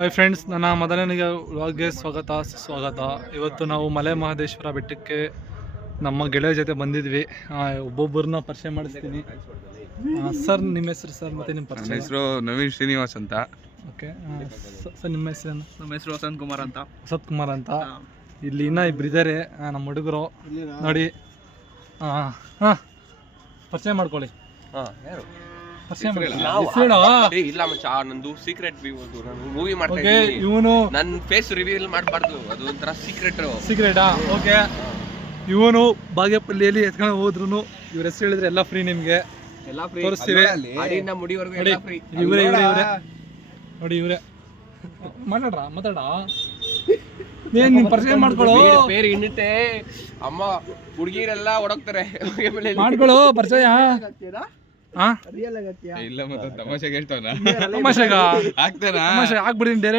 Hi friends, ನನ್ನ ಮೊದಲನೆಯ ವ್ಲಾಗ್ಗೆ ಸ್ವಾಗತ. ಇವತ್ತು ನಾವು ಮಲೆ ಮಹದೇಶ್ವರ ಬೆಟ್ಟಕ್ಕೆ ನಮ್ಮ ಗೆಳೆಯ ಜೊತೆ ಬಂದಿದ್ವಿ. ಒಬ್ಬೊಬ್ಬರನ್ನ ಪರಿಚಯ ಮಾಡಿಸ್ತೀನಿ. ಸರ್, ನಿಮ್ಮ ಹೆಸರು ಸರ್? ಮತ್ತೆ ನಿಮ್ಮ ಪರಿಚಯ? ನನ್ನ ಹೆಸರು ನವೀನ್ ಶ್ರೀನಿವಾಸ್ ಅಂತ. ಓಕೆ ಸರ್, ನಿಮ್ಮ ಹೆಸರೇನು? ನಮ್ಮ ಹೆಸರು ವಸಂತ್ ಕುಮಾರ್ ಅಂತ. ಇಲ್ಲಿ ಇನ್ನೂ ಇಬ್ಬರಿದ್ದಾರೆ ನಮ್ಮ ಹುಡುಗರು, ನೋಡಿ. ಪರಿಚಯ ಮಾಡ್ಕೊಳ್ಳಿ. ಇಲ್ಲ ಮಚ್ಚ, ನಂದು ಸೀಕ್ರೆಟ್ ನಾನು ಮೂವಿ ಮಾಡ್ತಾ ಇದ್ದೀನಿ. ಇವನು ನನ್ನ ಫೇಸ್ ರಿವೀಲ್ ಮಾಡಬಾರ್ದು, ಅದು ಒಂಥರ ಸೀಕ್ರೆಟಾ? ಓಕೆ. ಇವನು ಬಾಗೇಪಲ್ಲಿಯಲ್ಲಿ ಎತ್ಕೊಂಡು ಹೋದ್ರು. ಇವ್ರ ಹೆಸರು ಹೇಳಿದ್ರೆ ಎಲ್ಲ ಫ್ರೀ, ನಿಮ್ಗೆ ತೋರಿಸ್ತೀವಿ. ಇವರೇ ನೋಡಿ, ಇವರೇ ಮಾತಾಡ ಏನ್ ನಿಮ್ ಪರಿಚಯ ಮಾಡ್ಕೊಳ್ಳೋ. ಬೇರೆ ಇನ್ನಿಟ್ಟೆ ಅಮ್ಮ ಹುಡುಗಿರೆಲ್ಲ ಓಡೋಗ್ತಾರೆ ಮಾಡ್ಕೊಳ್ಳೋ ಪರಿಚಯ. ಇಲ್ಲ ಮತ್ತೆ ತಮಾಷೆಗೆ ಹೇಳ್ತಾವನ ತಮಾಷೆಗ ಆಗ್ತಾನ ಆಗ್ಬಿಡಿ ಡೈರೆಕ್ಟ್.